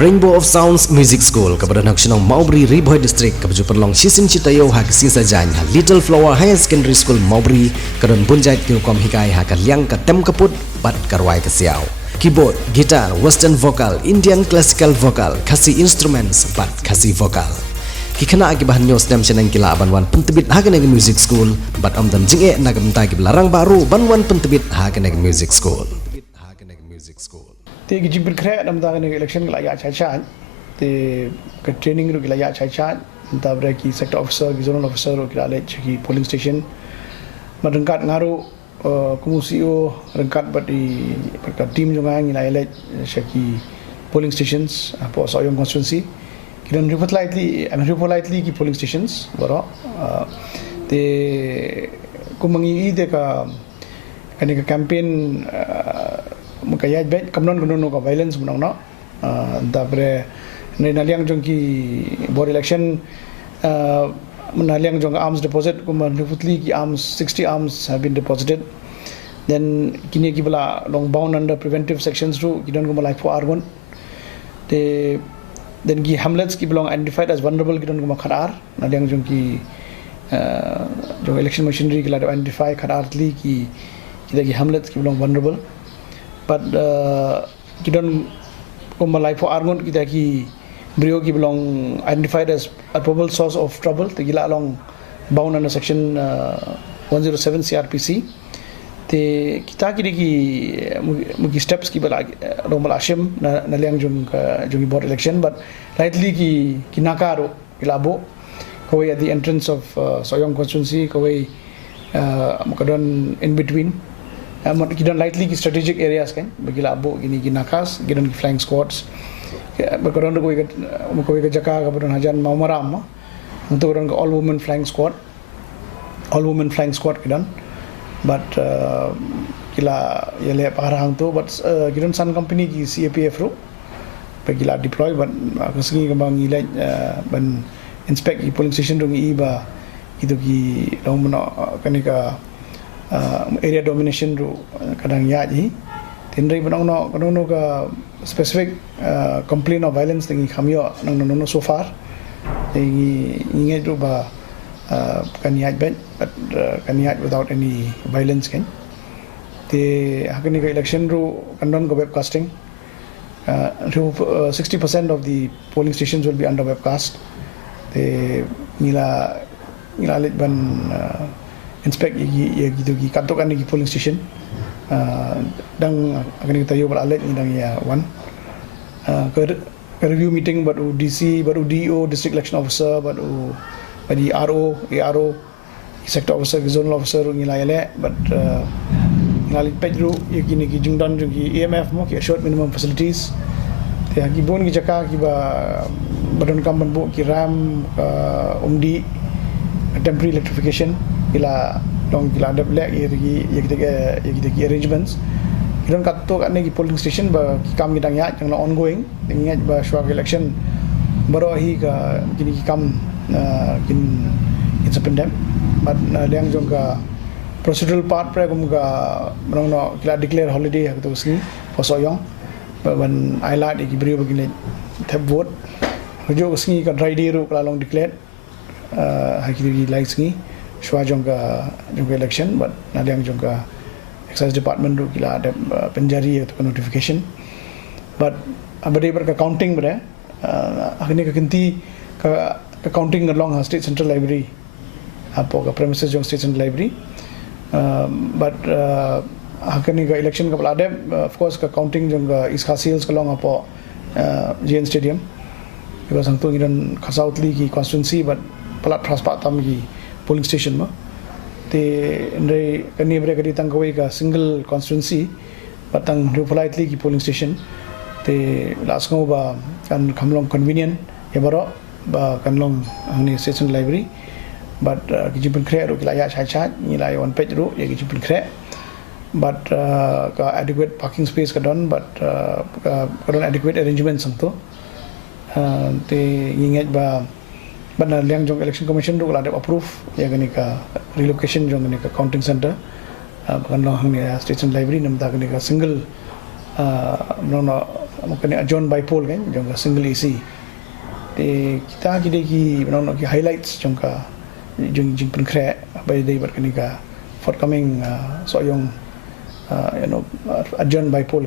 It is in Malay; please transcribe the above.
Rainbow of Sounds Music School kepada nak senang Maubri Bhoi District kepada perlong sisim citayo hak sisa jan Little Flower Higher Secondary School Maubri kedan bunjait kirukom hikai hak liang ka tem kaput bat karwai ke siau keyboard, gitar, western vocal, Indian classical vocal, kasi instruments bat kasi vocal kikena akibahan nyos dem senang kila banwan pentebit hak neg music school bat amdan jinge nagam tagi larang baru banwan pentebit hak neg music school ते की Pynkhreh nam ta ne election la ya chai te ka training ru la ya chai ta bre ki sector officer ki zonal officer ru la le ki polling station madengkat ngaru kumusio rengkat badi ka team jonga ngi la le ki polling stations po Sohiong Constituency kiran report lightly ki polling stations baro te kumangi de ka kani ka campaign maka Iaid bet kamnon ka violence munang no dabre naliang jong ki board election naliang jong arms deposit kuma refutli ki arms 60 arms have been deposited then kini ki bala long bound under preventive sections ru ki don kuma life for argon te then ki hamlets ki belong identified as vulnerable ki don kuma kharar naliang jong ki jong election machinery ki la identify kharar li ki hamlets ki belong vulnerable but kita kuma life for argon kita ki brio ki belong identified as a probable source of trouble te gila along bound under section 107 CRPC te kita ki mugi steps ki bala normal ashim na liang jung board election but lightly ki nakaro ilabo kawai at the entrance of Sohiong Constituency kawai makadon in between kita lightly ki strategic areas kan bagi labo gini nakas kita ki flying squads berkorang ko ke jaka ka padon hajan mau maram untuk orang all women flying squad kita but kila yele parang tu but kita sun company ki CAPF ru bagi la deploy but kesini kembang ilaj ban inspect ki polling station dong iba itu ki dong mena kanika area domination ru kadang yaji tindai banang no ka specific complaint of violence tingi khamyo nang no so far tingi inge ru ba kan yaj ben but kan yaj without any violence kan te hakani ka election ru kandon ko webcasting 60% of the polling stations will be under webcast te nila lit ban inspect gitu ki kantokan ni polling station dang akan kita yo balik ni dang ya one ke review meeting baru DC baru DO district election officer baru badi ARO sector officer zonal officer ngilai le but ngali pedro yakini ki jungdan ki EMF mo ki short minimum facilities te ki bon ki jaka ki ba badon kamban bo ki ram umdi temporary electrification ila dong ila ada black kita arrangements kita katto kan ni polling station ba kam kita ya yang ongoing ingat ba swag election baru hi ka kini kam kin sependem but yang jong ka procedural part pra kum ka no kita declare holiday tu sini for Sohiong ban Iaid ki brio begini tab vote jo sini ka dry day ru kala long declare hakili like sini shwa jongka election but nadiang jongka excise department ru kila ada penjari atau notification but abade ber counting ber akhirnya ke kenti ka counting along state central library apo ka premises jong state central library but akhirnya ke election ka ada of course ka counting jongka iska sales ka long apo JN stadium because ang tu ngidan kasautli ki constituency but palat praspat tam ki polling station ma te ndai kani bre kadi tangkawai ka single constituency patang politely ki polling station te sngewbha kan khamlong convenient ya baro ba kanlong angni station library but ki Pynkhreh ru kila ya chai ni lai one page ru ya ki Pynkhreh but ka adequate parking space ka don but ka don adequate arrangements sang to te ingat ba bana liang jong election commission ru ada approve ya gani ka relocation jong gani ka counting center kan long hang ya station library nam ta gani ka single no mungkin adjourn by poll kan jong ka single AC te kita ki menong ki highlights jong ka jong Pynkhreh by day berkenika forthcoming Sohiong adjourn by poll